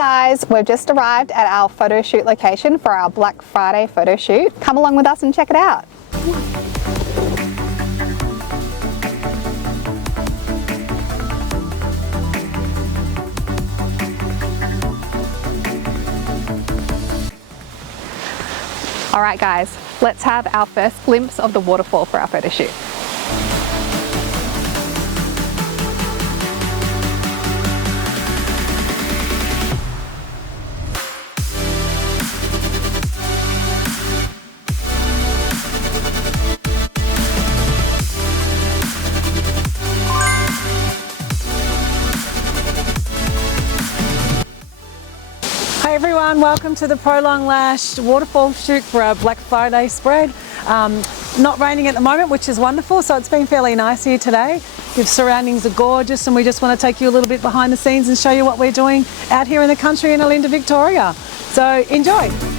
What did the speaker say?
guys, we've just arrived at our photo shoot location for our Black Friday photo shoot. Come along with us and check it out. All right guys, let's have our first glimpse of the waterfall for our photo shoot. Hi everyone, welcome to the Prolong Lash waterfall shoot for our Black Friday spread. Not raining at the moment, which is wonderful, so it's been fairly nice here today. The surroundings are gorgeous and we just want to take you a little bit behind the scenes and show you what we're doing out here in the country in Olinda, Victoria. So enjoy!